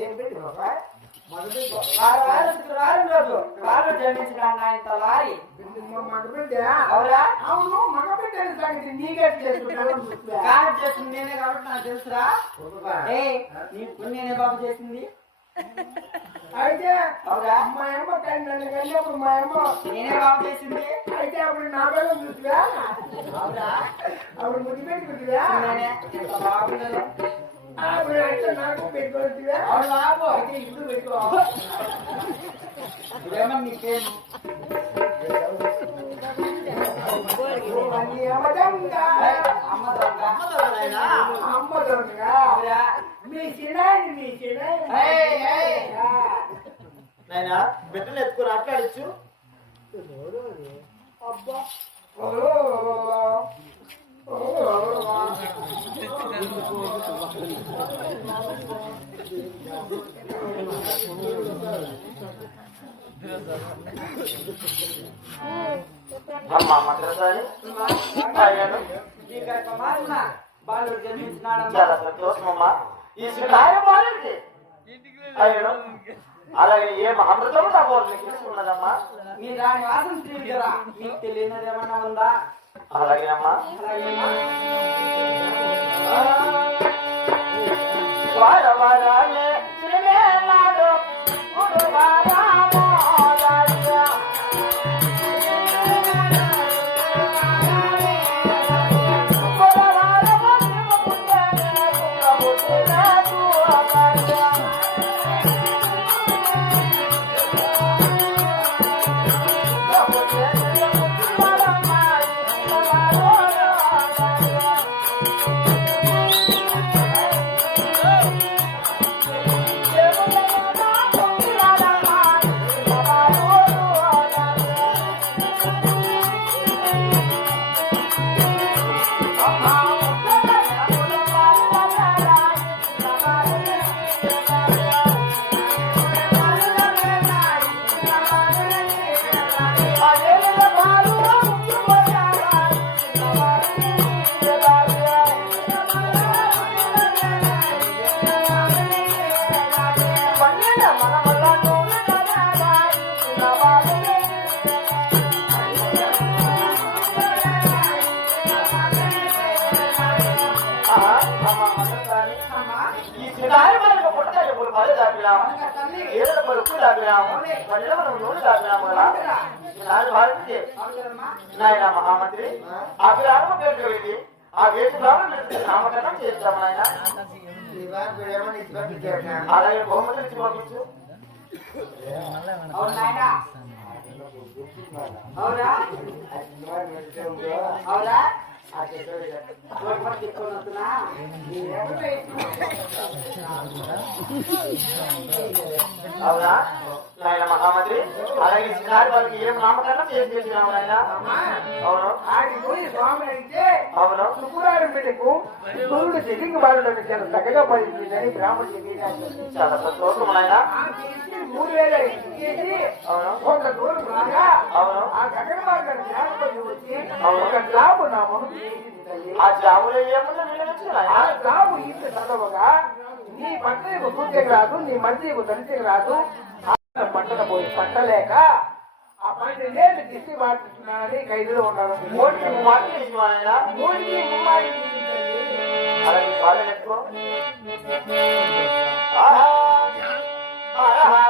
ఏం పెట్టి బాబా? మొదటి వారు వారు రోజు అవురా? అవును మగబిడ్డ సంగతి నీకే చేసింది నేనే కాబట్టి నాకు తెలుసురా? ఏ నీ నేనే బాబు చేసింది? అయితే మా అమ్మ నన్ను వెళ్ళినప్పుడు మా అమ్మ నేనే బాబు చేసింది. అయితే అప్పుడు నా పిల్లలు చూసివా అప్పుడు ముద్దు బాగుందో అప్పుడు అయితే నాకు అవును బాబు అయితే ఇల్లు పెట్టుకో. అమ్మ దొంగ. అమ్మ దొంగ. అమ్మ దొంగ. అమ్మ మీ చిన్నాయని మీ. నాయనా బిడ్డలు ఎత్తుకుని ఆటలాడచ్చు? అబ్బా. అమ్మ మద్రసాని అయ్యాను ఇక్కడ ఒక మారిన బాలుడు జన్మించినాడమ్మా. చాలా సంతోషం అమ్మా. ఈ అలాగే ఏ నా బోర్డు తీసుకున్నదమ్మా నీ దాని వాసన నీకు తెలియనిది ఏమన్నా ఉందా? అలాగే అమ్మా. శ్రీమేనాడు పుట్టకాయ పులు పది దాపినాము ఏదైనా పలుకు దాపినాము మళ్ళీ మనం నూనె దాపినాము కదా నాలుగు భారతి నాయన మహామంత్రి ఆ గ్రామం పేరు వెళ్ళి ఆ వేసి నామకరణం చేస్తాం నాయన అలాగే బహుమతులు ఇచ్చి పంపించు అవును నాయనా అవునా? నాయన మహామంత్రి. అలాగే సినారి వాళ్ళకి ఏం నామకరణం చేసి చేసినాము అవును. ఆడికి పోయి స్వామి అవును. శుక్రవారం బిడ్డకు సూర్యుడు సెటింగ్ బాధలో చాలా చక్కగా పడింది అని బ్రాహ్మణుడు చాలా సంతోషం ఆయన మూడు వేల అవును దూరం రాగా అవును ఆ గగన మార్గాన్ని జ్ఞాపకం వచ్చి ఒక జాబు నా ఆ ఆ జాబు ఇంత చదవగా నీ రాదు నీ మంచి నీకు రాదు పంటను పోయి పట్టలేక ఆ పంట నేను దిష్టి మార్చుతున్నానని ఖైదులో ఉన్నాను మోటికి మాట చేసి నాయన మూడికి. అలాగే ఎక్కువ ఆహా! ఆహారా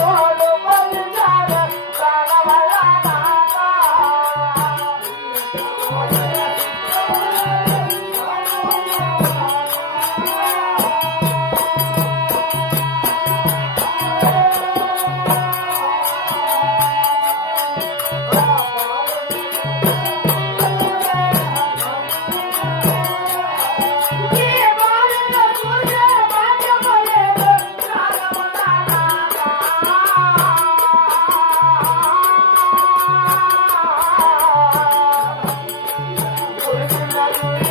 శుక్రవారం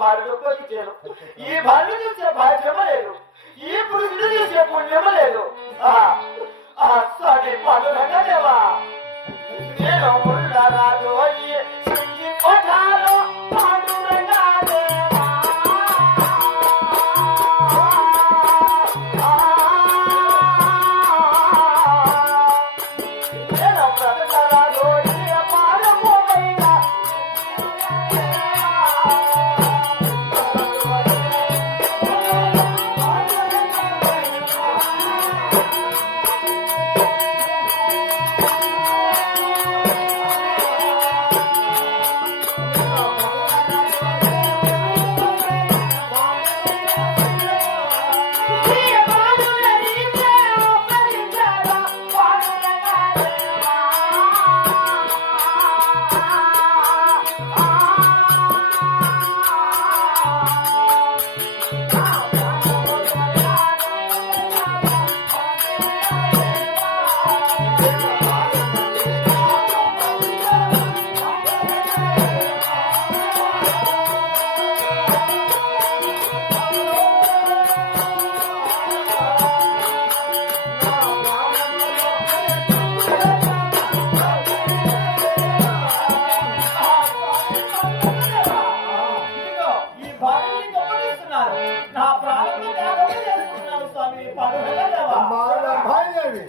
నా కడుపులో భార్య చేరు ఈ భార్య చూసే భాగ్యమ లేదు ఈ పురుషుడు చూసే పుణ్యమ లేదు ఆ, ఆ స్వామి పనులగా లేవా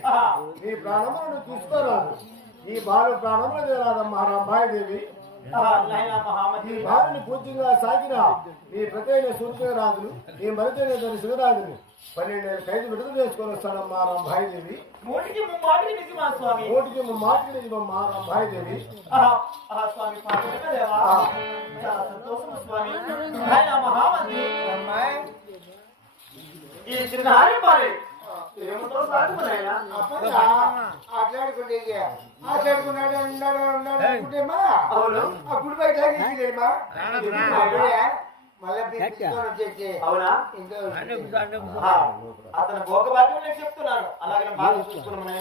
ఆ, నీ ప్రాణములను చూసుకోరాదు. ఈ బాలు ప్రాణములు తేరాదమ్మా ఈ మహామతి. భార్యని పూజ్యంగా సాగిన నీ ప్రతైన సూర్యరాజులు నీ మరితైన తన శివరాజుని పన్నెండేళ్ళు ఖైదు విడుదల చేసుకొని వస్తాడమ్మా రంభాయిదేవి మూటికి ముమ్మాటికి నిజమా? చాలా సంతోషం స్వామి. మహామంత్రి ఈ చిన్నారి ఏమిటో నాయనా ఆటలాడుకున్నాడు అనుకుంటేమా అవును ఆ గుడి బయట లాగేసిలేమా అతను భోగ భాగ్యం నేను చెప్తున్నాను అలాగే బాగా చూసుకున్నాను